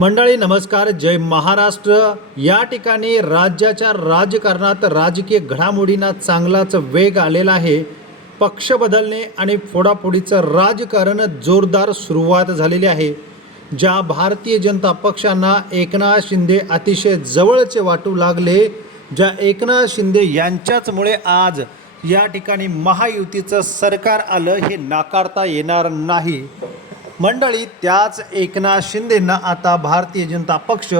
मंडळी नमस्कार. जय महाराष्ट्र. या ठिकाणी राज्याच्या राजकारणात राजकीय घडामोडींना चांगलाच वेग आलेला आहे. पक्ष बदलणे आणि फोडाफोडीचं राजकारण जोरदार सुरुवात झालेली आहे. ज्या भारतीय जनता पक्षांना एकनाथ शिंदे अतिशय जवळचे वाटू लागले ज्या एकनाथ शिंदे यांच्याचमुळे आज या ठिकाणी महायुतीचं सरकार आलं हे नाकारता येणार नाही. मंडळी त्याच एकनाथ शिंदेंना आता भारतीय जनता पक्ष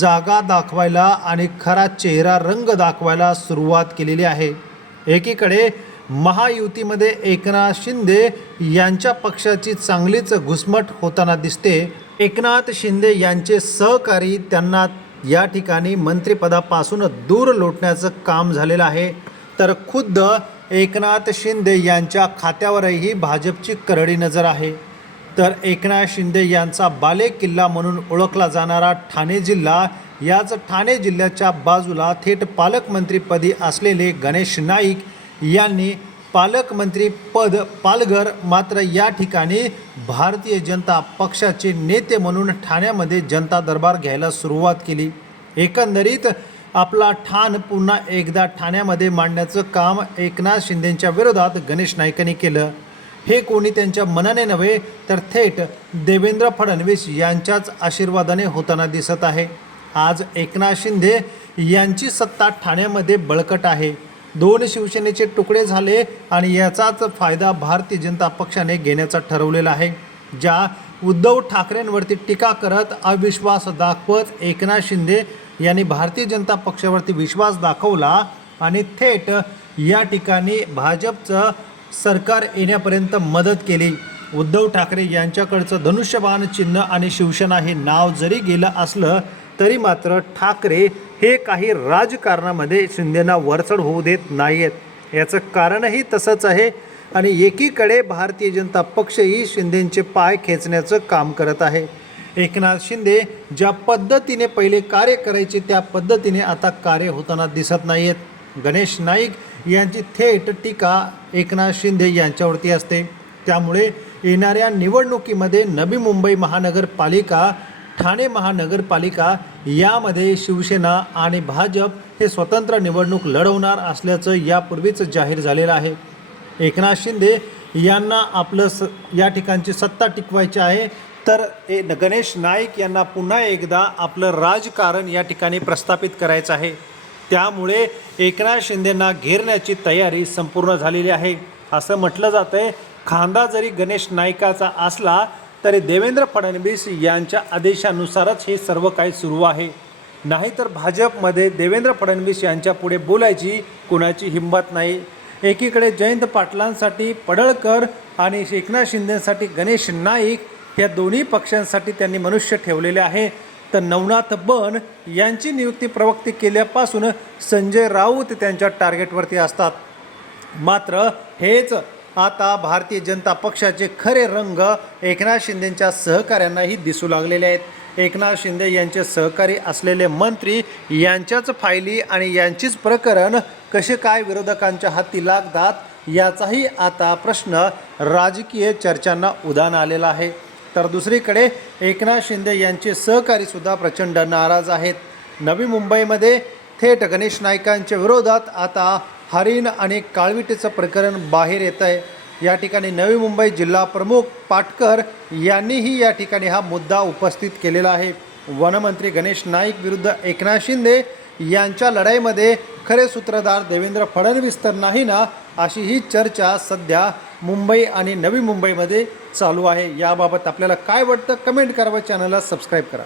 जागा दाखवायला आणि खरा चेहरा रंग दाखवायला सुरुवात केलेली आहे. एकीकडे महायुतीमध्ये एकनाथ शिंदे यांच्या पक्षाची चांगलीच घुसमट होताना दिसते. एकनाथ शिंदे यांचे सहकारी त्यांना या ठिकाणी मंत्रिपदापासून दूर लोटण्याचं काम झालेलं आहे. तर खुद्द एकनाथ शिंदे यांच्या खात्यावरही भाजपची करडी नजर आहे. तर एकनाथ शिंदे यांचा बाले किल्ला म्हणून ओळखला जाणारा ठाणे जिल्हा याच ठाणे जिल्ह्याच्या बाजूला थेट पालकमंत्रीपदी असलेले गणेश नाईक यांनी पालकमंत्री पद पालघर मात्र या ठिकाणी भारतीय जनता पक्षाचे नेते म्हणून ठाण्यामध्ये जनता दरबार घ्यायला सुरुवात केली. एकंदरीत आपला ठाण पुन्हा एकदा ठाण्यामध्ये मांडण्याचं काम एकनाथ शिंदेच्या विरोधात गणेश नाईकांनी केलं. हे कोणी त्यांच्या मनाने नव्हे तर थेट देवेंद्र फडणवीस यांच्याच आशीर्वादाने होताना दिसत आहे. आज एकनाथ शिंदे यांची सत्ता ठाण्यामध्ये बळकट आहे. दोन शिवसेनेचे तुकडे झाले आणि याचाच फायदा भारतीय जनता पक्षाने घेण्याचा ठरवलेला आहे. ज्या उद्धव ठाकरेंवरती टीका करत अविश्वास दाखवत एकनाथ शिंदे यांनी भारतीय जनता पक्षावरती विश्वास दाखवला आणि थेट या ठिकाणी भाजपचं सरकार येण्यापर्यंत मदत केली. उद्धव ठाकरे यांच्याकडचं धनुष्यबाण चिन्ह आणि शिवसेना हे नाव जरी गेलं असलं तरी मात्र ठाकरे हे काही राजकारणामध्ये शिंदेना वरचढ होऊ देत नाही आहेत याचं कारणही तसंच आहे आणि एकीकडे भारतीय जनता पक्षही शिंदेंचे पाय खेचण्याचं काम करत आहे. एकनाथ शिंदे ज्या पद्धतीने पहिले कार्य करायचे त्या पद्धतीने आता कार्य होताना दिसत नाही आहेत गणेश नाईक यांची थेट टीका एकनाथ शिंदे यांच्यावरती असते. त्यामुळे येणाऱ्या निवडणुकीमध्ये नवी मुंबई महानगरपालिका ठाणे महानगरपालिका यामध्ये शिवसेना आणि भाजप हे स्वतंत्र निवडणूक लढवणार असल्याचं यापूर्वीच जाहीर झालेलं आहे. एकनाथ शिंदे यांना आपलं स या ठिकाणची सत्ता टिकवायची आहे. तर ए गणेश नाईक यांना पुन्हा एकदा आपलं राजकारण या ठिकाणी प्रस्थापित करायचं आहे. त्यामुळे एकनाथ शिंदेंना घेरण्याची तयारी संपूर्ण झालेली आहे. असं म्हटलं जातं आहे खांदा जरी गणेश नाईकाचा असला तरी देवेंद्र फडणवीस यांच्या आदेशानुसारच हे सर्व काही सुरू आहे. नाहीतर भाजपमध्ये देवेंद्र फडणवीस यांच्या पुढे बोलायची कुणाची हिंमत नाही. एकीकडे जयंत पाटलांसाठी पडळकर आणि एकनाथ शिंदेसाठी गणेश नाईक या दोन्ही पक्षांसाठी त्यांनी मनुष्य ठेवलेले आहे. तर नवनाथ बन यांची नियुक्ती प्रवक्ते केल्यापासून संजय राऊत त्यांच्या टार्गेटवरती असतात. मात्र हेच आता भारतीय जनता पक्षाचे खरे रंग एकनाथ शिंदेच्या सहकाऱ्यांनाही दिसू लागलेले आहेत. एकनाथ शिंदे यांचे सहकारी असलेले मंत्री यांच्याच फायली आणि यांचीच प्रकरण कसे काय विरोधकांच्या हाती लागतात याचाही आता प्रश्न राजकीय चर्चांना उदान आलेला आहे. तर दुसरीकडे एकनाथ शिंदे यांचे सहकारीसुद्धा प्रचंड नाराज आहेत. नवी मुंबईमध्ये थेट गणेश नाईकांच्या विरोधात आता हरिण आणि काळविटेचं प्रकरण बाहेर येत आहे. या ठिकाणी नवी मुंबई जिल्हा प्रमुख पाटकर यांनीही या ठिकाणी हा मुद्दा उपस्थित केलेला आहे. वनमंत्री गणेश नाईक विरुद्ध एकनाथ शिंदे यांच्या लढाईमध्ये खरे सूत्रधार देवेंद्र फडणवीस तर नाही ना अशी ही चर्चा सध्या मुंबई आणि नवी मुंबईमध्ये चालू आहे. याबाबत आपल्याला काय वाटतं? कमेंट करा व चॅनलला सबस्क्राईब करा.